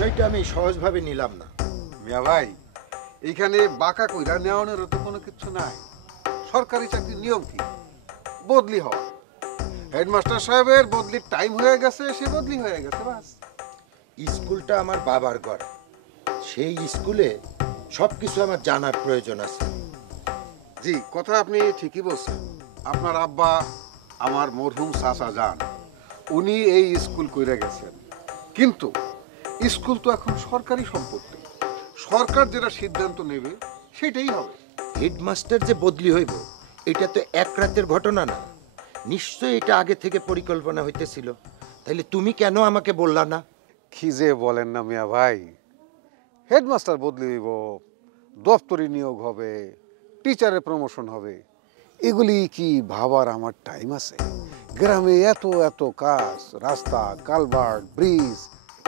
বিষয়টা আমি সহজভাবে নিলাম না। মিয়া ভাই, এইখানে বাঁকা কইরা নেওয়ানোর তো কোনো কিছু নাই। সরকারি চাকরির নিয়ম কি? বদলি হওয়া। হেডমাস্টার সাহেবের বদলির টাইম হয়ে গেছে, সে বদলি হয়ে গেছে, বাস। স্কুলটা আমার বাবার ঘর, সেই স্কুলে সবকিছু আমার জানার প্রয়োজন আছে। জি, কথা আপনি ঠিকই বলছেন। আপনার আব্বা আমার মরহুম চাচা যান, উনি এই স্কুল কইরা গেছেন। কিন্তু স্কুল তো এখন সরকারি সম্পত্তি। সরকার যেটা সিদ্ধান্ত নেবে সেটাই হবে। হেডমাস্টার যে বদলি হইব, এটা তো এক রাতের ঘটনা না। নিশ্চয়ই এটা আগে থেকে পরিকল্পনা হইতেছিল। তাইলে তুমি কেন আমাকে বললা না? কি যে বলেন না মিয়া ভাই, হেডমাস্টার বদলি হইব, দপ্তরি নিয়োগ হবে, টিচারের প্রমোশন হবে, এগুলি কি ভাবার আমার টাইম আছে? গ্রামে এত এত কাজ, রাস্তা, কালভার্ট, ব্রিজ,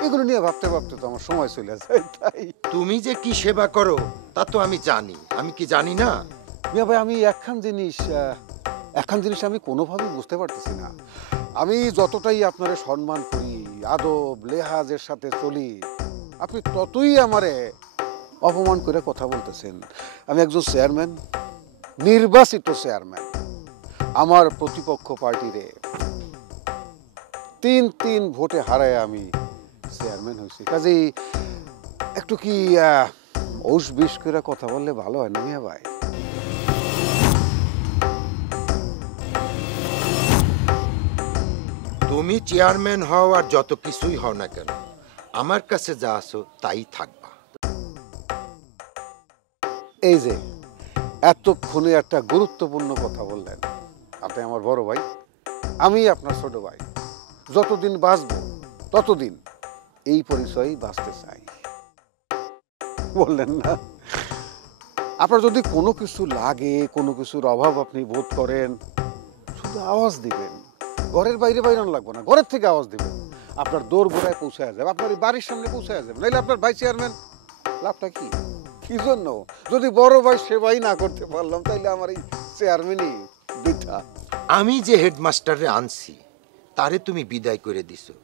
এগুলো নিয়ে ভাবতে ভাবতে তো আমার সময় চলে যায়। তাই তুমি যে কি সেবা করো তা তো আমি জানি। আমি কি জানি না? মিয়া ভাই, আমি একখান জিনিস আমি কোনোভাবেই বুঝতে পারতেছি না। আমি যতটাই আপনারে সম্মান করি, আদব লেহাজের সাথে চলি, আপনি ততই আমারে অপমান করে কথা বলতেছেন। আমি একজন চেয়ারম্যান, নির্বাচিত চেয়ারম্যান। আমার প্রতিপক্ষ পার্টিরে 3 ভোটে হারায় আমি চেয়ারম্যান হয়েছি। কাজেই একটু কি ওষ বিষ করে কথা বললে ভালো হয় না মিয়া ভাই? তুমি চেয়ারম্যান হও আর যত কিছুই হও না কেন, আমার কাছে যা আছো তাই থাকবা। এই যে এতক্ষণে একটা গুরুত্বপূর্ণ কথা বললেন। আপনি আমার বড় ভাই, আমি আপনার ছোট ভাই। যতদিন বাঁচবো ততদিন এই পরিচয়ই বাঁচতে চাই। বললেন না? আপনার যদি কোনো কিছু লাগে, কোনো কিছুর অভাব আপনি বোধ করেন, শুধু আওয়াজ দিবেন। ঘরের বাইরে বাইরানো লাগবে না, ঘরের থেকে আওয়াজ দিবেন। আপনার দৌড় গোড়ায় পৌঁছায় যাবে, আপনার এই বাড়ির সামনে পৌঁছায় যাবে। নাইলে আপনার ভাই চেয়ারম্যান, লাভটা কি? কি জন্য? যদি বড় ভাই সেবাই না করতে পারলাম, তাইলে আমার এই চেয়ারম্যানই বৃথা। আমি যে হেডমাস্টারে আনছি তারে তুমি বিদায় করে দিছো,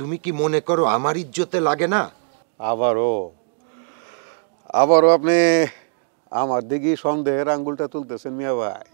তুমি কি মনে করো আমার ইজ্জতে লাগে না? আবারও আবারও আপনি আমার দিকে সন্দেহের আঙ্গুলটা তুলতেছেন মিয়া ভাই।